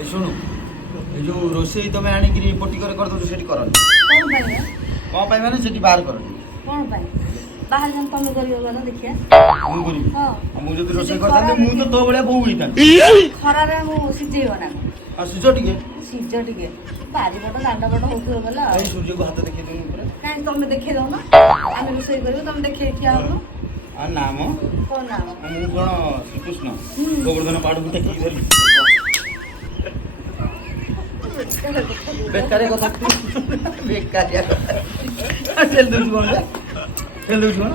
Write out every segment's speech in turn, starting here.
এই ଶୁଣୁ ଏ ଯୋଉ ରୋଷେଇ ତମେ ଆଣିକିରି ପଟି କରି କରିଦଉଛ ସେଠି କରନି। କଣ ପାଇଁ କଣ ପାଇଁ ମାନେ ସେଠି ବାହାର କରନି। କଣ ପାଇଁ ବାହାର ଜଣ ତମେ କରିବ ଗଲ ଦେଖିଆ ମୁଁ କରିବି। ହଁ ମୁଁ ଯଦି ରୋଷେଇ କରିଥାନ୍ତି ମୁଁ ତ ତୋ ଭଳିଆ ବୋଉ ହେଇଥାନ୍ତି। ଖରାରେ ମୁଁ ସିଝେଇବ ନା ଆଉ ସିଝ ଟିକେ ସିଝ ଟିକେ ବାରିପଟ ଦାଣ୍ଡ ପଟ ହଉଥିବ ଗଲା ଏଇ ସୂର୍ଯ୍ୟକୁ ହାତ ଦେଖେଇ ଦଉନୁ ପୁରା। କାହିଁ ତମେ ଦେଖେଇ ଦଉନ ଆମେ ରୋଷେଇ କରିବୁ ତମେ ଦେଖେଇ ଠିଆ ହଉନ ଆଉ ନା ମ କଣ ନା ମୁଁ କଣ ଶ୍ରୀକୃଷ୍ଣ ଗୋବର୍ଦ୍ଧନ ପାହାଡ଼କୁ ଟେକିକି ଧରିବି। ବେକାରିଆ କଥା ବେକାରିଆ କଥା ଠେଲି ଦଉଛୁ କଣ ଠେଲି ଦଉଛୁ କଣ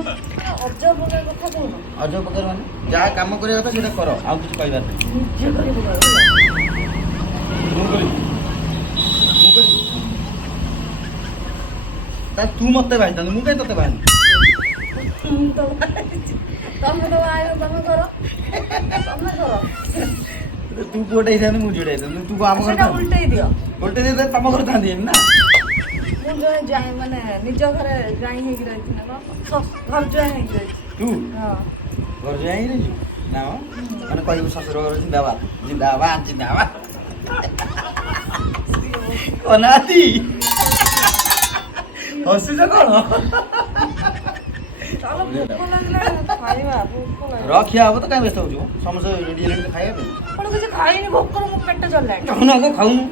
ଅଜବ ପ୍ରକାର କଥା କହୁନ ଅଜବ ପ୍ରକାର ମାନେ ଯାହା କାମ କରିବା କଥା ସେଇଟା କର ଆଉ କିଛି କହିବାର ନାହିଁ। ନିଜେ କରିବୁ ମୁଁ କରିବି ମୁଁ କରିବି ତା ତୁ ମତେ ବାହିଥାନ୍ତୁ ମୁଁ କାହିଁ ତତେ ବାହିନି। ତମେ ତ ଆୟ ତମେ କର ତୁ ପୁଅଟେ ହେଇଥାନ୍ତି ମୁଁ ଝିଅଟେ ହେଇଥାନ୍ତି ତୁ ଆମ ଘରେ ସେଟା ଉଲଟେଇ ଦିଅ ଗୋଟେ ଦେଇଥାନ୍ତି ତମ ଘରେ ଥାନ୍ତି ନା। ମୁଁ ଜଣେ ଯାଇ ମାନେ ନିଜ ଘରେ ଯାଇ ହେଇକି ରହିଛି ନା କଣ ଘର ଜୁଆଇ ହେଇକି ରହିଛି ତୁ ହଁ ଘର ଯାଇ ରହିଛୁ ନା ମ ମାନେ କହିବୁ ଶ୍ୱଶୁର ଘର ଜିନ୍ଦାବାଦ ଜିନ୍ଦାବାଦ ଜିନ୍ଦାବାଦ ଅନାତି ହସୁଛ କଣ ଚାଲ ଭୋକ ଲାଗିଲାଣି ଖାଇବା ଭୋକ ଲାଗିଲା ରଖିଆ ହବ ତ କାଇଁ ବ୍ୟସ୍ତ ହଉଛୁ ସମସ୍ତେ ରେଡି ହେଲେଣି ତ ଖାଇବା ପାଇଁ ଆପଣ କିଛି ଖାଇନି ଭୋକରେ ମୋ ପେଟ ଚଲାଣି ଖାଉନୁ ଆଗ ଖାଉନୁ